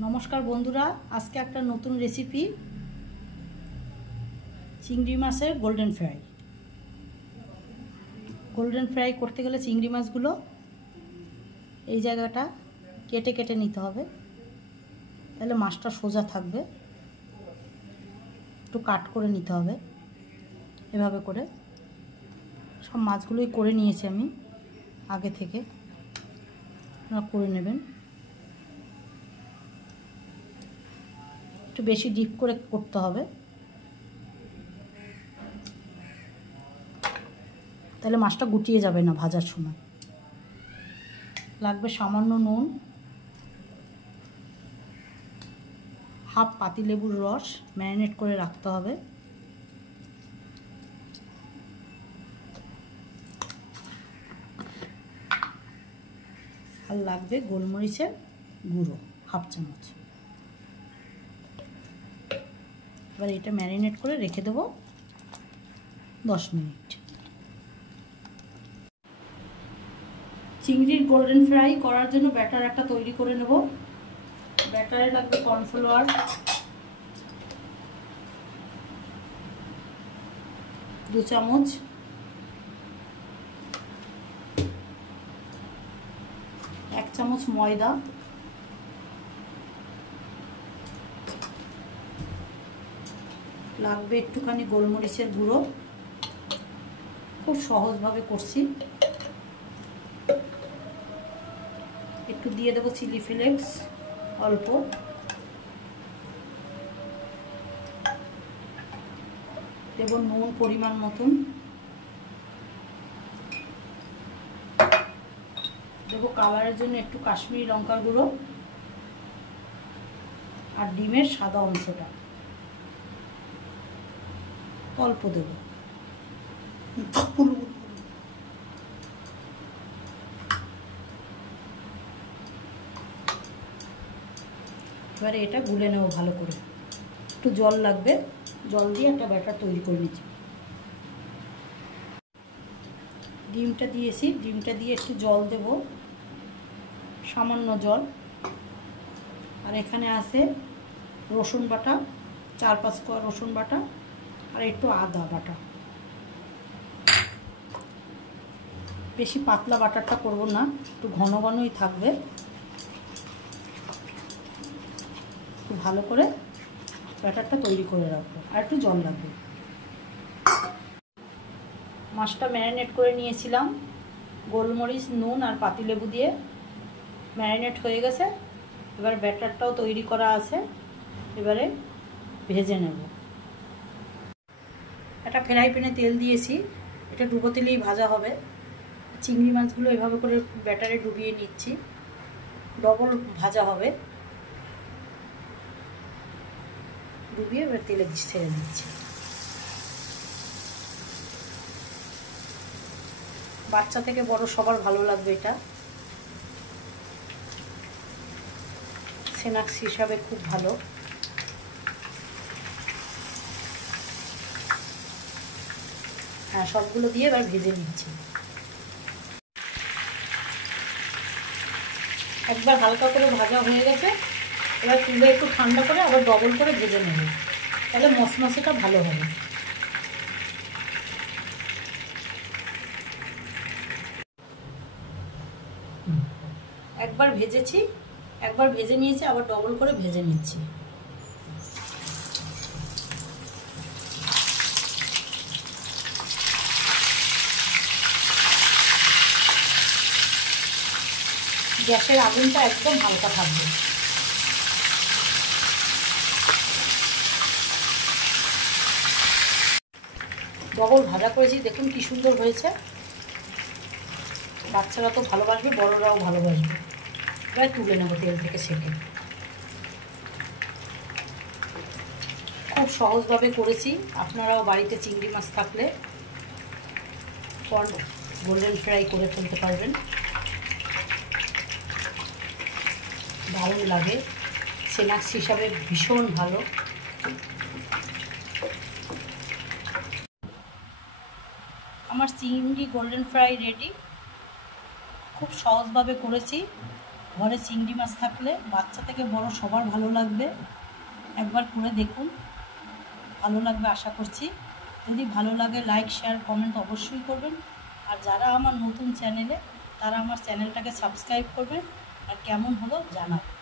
নমস্কার বন্ধুরা, আজকে একটা নতুন রেসিপি চিংড়ি মাছের গোল্ডেন ফ্রাই। গোল্ডেন ফ্রাই করতে গেলে চিংড়ি মাছগুলো এই জায়গাটা কেটে কেটে নিতে হবে, তাহলে মাছটা সোজা থাকবে। একটু কাট করে নিতে হবে, এভাবে করে সব মাছগুলোই করে নিয়েছি আমি আগে থেকে, আপনারা করে নেবেন। একটু বেশি ডিপ করে করতে হবে, তাহলে মাছটা গুটিয়ে যাবে না ভাজার সময়। লাগবে সামান্য নুন, হাফ পাতিলেবুর রস ম্যারিনেট করে রাখতে হবে, আর লাগবে গোলমরিচের গুঁড়ো হাফ চামচ। এবার এটা ম্যারিনেট করে রেখে দেবো 10 মিনিট। চিংড়ির গোল্ডেন ফ্রাই করার জন্য ব্যাটার একটা তৈরি করে নেব। ব্যাটারে লাগবে কর্নফ্লাওয়ার 2 চামচ, এক চামচ ময়দা, লাগবে একটুখানি গোলমরিচের গুঁড়ো, খুব সহজভাবে করছি। একটু দিয়ে দেবো চিলি ফ্লেক্স অল্প, দেবো নুন পরিমাণ মতন, দেবো কালারের জন্য একটু কাশ্মীরি লঙ্কার গুঁড়ো, আর ডিমের সাদা অংশটা অল্প দেবো। এবারে এটা গুলে নেবো ভালো করে। একটু জল লাগবে, জল দিয়ে একটা ব্যাটার তৈরি করে নিচ্ছি। ডিমটা দিয়েছি, ডিমটা দিয়ে একটু জল দেব, সামান্য জল। আর এখানে আছে রসুন বাটা 4-5 কোয়া রসুন বাটা, আর একটু আদা বাটা। বেশি পাতলা বাটারটা করব না, একটু ঘন ঘনই থাকবে। একটু ভালো করে ব্যাটারটা তৈরি করে রাখবো, আর একটু জল লাগবে। মাছটা ম্যারিনেট করে নিয়েছিলাম, গোলমরিচ, নুন আর পাতিলেবু দিয়ে ম্যারিনেট হয়ে গেছে। এবার ব্যাটারটাও তৈরি করা আছে, এবারে ভেজে নেব। একটা ফ্রাই প্যানে তেল দিয়েছি, এটা ডুবো তেলেই ভাজা হবে। চিংড়ি মাছগুলো এভাবে করে ব্যাটারে ডুবিয়ে নিচ্ছি, ডবল ভাজা হবে। ডুবিয়ে এবার তেলে ছেড়ে দিচ্ছি। বাচ্চা থেকে বড় সবার ভালো লাগবে এটা, স্ন্যাক্স হিসাবে খুব ভালো। হ্যাঁ, সবগুলো দিয়ে এবার ভেজে নিচ্ছি। একবার হালকা করে ভাজা হয়ে গেছে, এবার তুলে একটু ঠান্ডা করে আবার ডবল করে ভেজে নেব, তাহলে মশমশাটা ভালো হবে। একবার ভেজেছি, একবার ভেজে নিয়েছি, আবার ডবল করে ভেজে নিচ্ছি। গ্যাসের আগুনটা একদম হালকা থাকবে। ডবল ভাজা করেছি, দেখুন কি সুন্দর হয়েছে। বাচ্চারা তো ভালোবাসবে, বড়রাও ভালোবাসবে। এবার তুলে নেবো তেল থেকে ছেঁকে। খুব সহজভাবে করেছি, আপনারাও বাড়িতে চিংড়ি মাছ থাকলে গোল্ডেন ফ্রাই করে ফেলতে পারবেন, দারুণ লাগে। স্ন্যাক্স হিসাবে ভীষণ ভালো। আমার চিংড়ি গোল্ডেন ফ্রাই রেডি। খুব সহজভাবে করেছি, ঘরে চিংড়ি মাছ থাকলে বাচ্চা থেকে বড় সবার ভালো লাগবে। একবার করে দেখুন, ভালো লাগবে আশা করছি। যদি ভালো লাগে লাইক শেয়ার কমেন্ট অবশ্যই করবেন। আর যারা আমার নতুন চ্যানেলে, তারা আমার চ্যানেলটাকে সাবস্ক্রাইব করবেন আর কেমন হলো জানাবেন।